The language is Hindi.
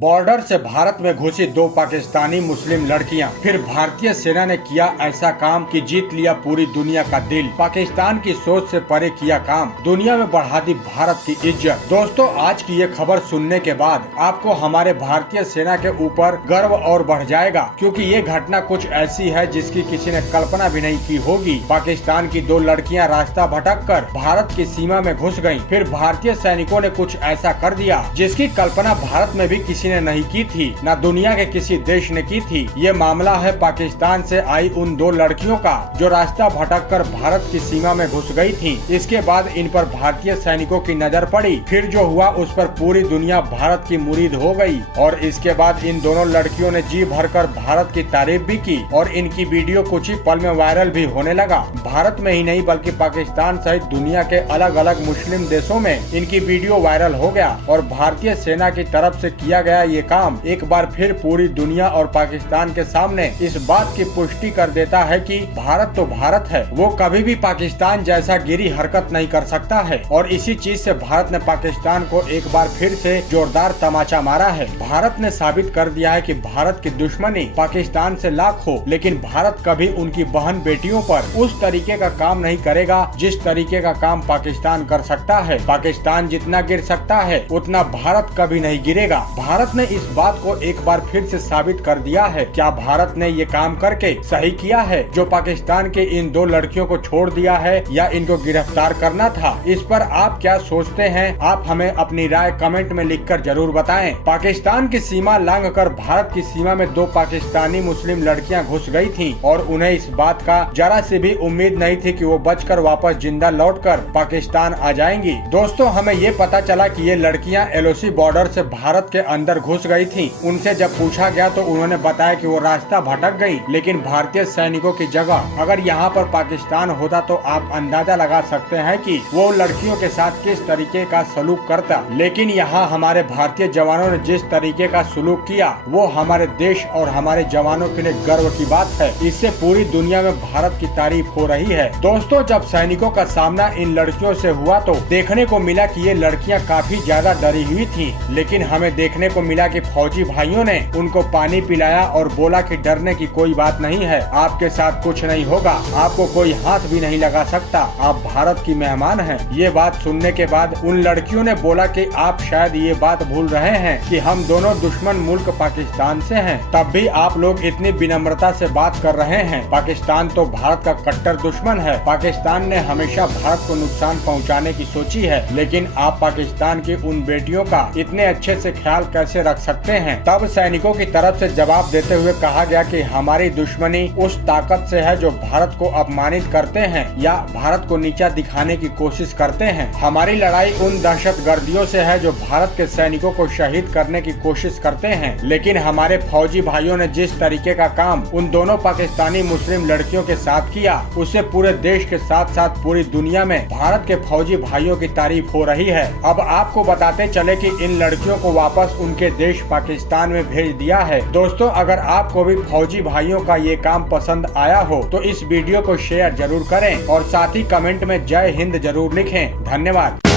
बॉर्डर से भारत में घुसी 2 पाकिस्तानी मुस्लिम लड़कियां। फिर भारतीय सेना ने किया ऐसा काम कि जीत लिया पूरी दुनिया का दिल। पाकिस्तान की सोच से परे किया काम, दुनिया में बढ़ा दी भारत की इज्जत। दोस्तों, आज की ये खबर सुनने के बाद आपको हमारे भारतीय सेना के ऊपर गर्व और बढ़ जाएगा, क्योंकि ये घटना कुछ ऐसी है जिसकी किसी ने कल्पना भी नहीं की होगी। पाकिस्तान की 2 लड़कियां रास्ता भटककर भारत की सीमा में घुस गयीं। फिर भारतीय सैनिकों ने कुछ ऐसा कर दिया जिसकी कल्पना भारत में भी किसी ने नहीं की थी, न दुनिया के किसी देश ने की थी। ये मामला है पाकिस्तान से आई उन 2 लड़कियों का जो रास्ता भटककर भारत की सीमा में घुस गई थी। इसके बाद इन पर भारतीय सैनिकों की नजर पड़ी। फिर जो हुआ उस पर पूरी दुनिया भारत की मुरीद हो गई और इसके बाद इन दोनों लड़कियों ने जी भरकर भारत की तारीफ भी की और इनकी वीडियो कुछ ही पल में वायरल भी होने लगा। भारत में ही नहीं बल्कि पाकिस्तान सहित दुनिया के अलग अलग मुस्लिम देशों में इनकी वीडियो वायरल हो गया और भारतीय सेना की तरफ से किया गया ये काम एक बार फिर पूरी दुनिया और पाकिस्तान के सामने इस बात की पुष्टि कर देता है कि भारत तो भारत है, वो कभी भी पाकिस्तान जैसा गिरी हरकत नहीं कर सकता है। और इसी चीज से भारत ने पाकिस्तान को एक बार फिर से जोरदार तमाचा मारा है। भारत ने साबित कर दिया है कि भारत की दुश्मनी पाकिस्तान से लाख हो, लेकिन भारत कभी उनकी बहन बेटियों पर उस तरीके का काम नहीं करेगा जिस तरीके का काम पाकिस्तान कर सकता है। पाकिस्तान जितना गिर सकता है उतना भारत कभी नहीं गिरेगा। भारत ने इस बात को एक बार फिर से साबित कर दिया है। क्या भारत ने ये काम करके सही किया है जो पाकिस्तान के इन 2 लड़कियों को छोड़ दिया है या इनको गिरफ्तार करना था? इस पर आप क्या सोचते हैं? आप हमें अपनी राय कमेंट में लिखकर जरूर बताएं। पाकिस्तान की सीमा लांघकर भारत की सीमा में 2 पाकिस्तानी मुस्लिम लड़कियां घुस गई थीं और उन्हें इस बात का जरा से भी उम्मीद नहीं थी कि वो बचकर वापस जिंदा लौटकर पाकिस्तान आ जाएंगी। दोस्तों, हमें ये पता चला कि ये लड़कियां LOC बॉर्डर से भारत के अंदर घुस गई थी। उनसे जब पूछा गया तो उन्होंने बताया कि वो रास्ता भटक गई, लेकिन भारतीय सैनिकों की जगह अगर यहाँ पर पाकिस्तान होता तो आप अंदाजा लगा सकते हैं कि वो लड़कियों के साथ किस तरीके का सलूक करता। लेकिन यहाँ हमारे भारतीय जवानों ने जिस तरीके का सलूक किया वो हमारे देश और हमारे जवानों के लिए गर्व की बात है। इससे पूरी दुनिया में भारत की तारीफ हो रही है। दोस्तों, जब सैनिकों का सामना इन लड़कियों से हुआ तो देखने को मिला कि ये लड़कियां काफी ज्यादा डरी हुई थीं, लेकिन हमें देखने को मिला कि फौजी भाइयों ने उनको पानी पिलाया और बोला कि डरने की कोई बात नहीं है, आपके साथ कुछ नहीं होगा, आपको कोई हाथ भी नहीं लगा सकता, आप भारत की मेहमान हैं। ये बात सुनने के बाद उन लड़कियों ने बोला कि आप शायद ये बात भूल रहे हैं कि हम दोनों दुश्मन मुल्क पाकिस्तान से हैं, तब भी आप लोग इतनी विनम्रता से बात कर रहे हैं। पाकिस्तान तो भारत का कट्टर दुश्मन है। पाकिस्तान ने हमेशा भारत को नुकसान पहुँचाने की सोची है, लेकिन आप पाकिस्तान की उन बेटियों का इतने अच्छे से ख्याल कैसे रख सकते हैं? तब सैनिकों की तरफ से जवाब देते हुए कहा गया कि हमारी दुश्मनी उस ताकत से है जो भारत को अपमानित करते हैं या भारत को नीचा दिखाने की कोशिश करते हैं। हमारी लड़ाई उन दहशतगर्दियों से है जो भारत के सैनिकों को शहीद करने की कोशिश करते हैं। लेकिन हमारे फौजी भाइयों ने जिस तरीके का काम उन दोनों पाकिस्तानी मुस्लिम लड़कियों के साथ किया, उससे पूरे देश के साथ साथ पूरी दुनिया में भारत के फौजी भाइयों की तारीफ हो रही है। अब आपको बताते चले कि इन लड़कियों को वापस उनके देश पाकिस्तान में भेज दिया है। दोस्तों, अगर आपको भी फौजी भाइयों का ये काम पसंद आया हो तो इस वीडियो को शेयर जरूर करें और साथ ही कमेंट में जय हिंद जरूर लिखें। धन्यवाद।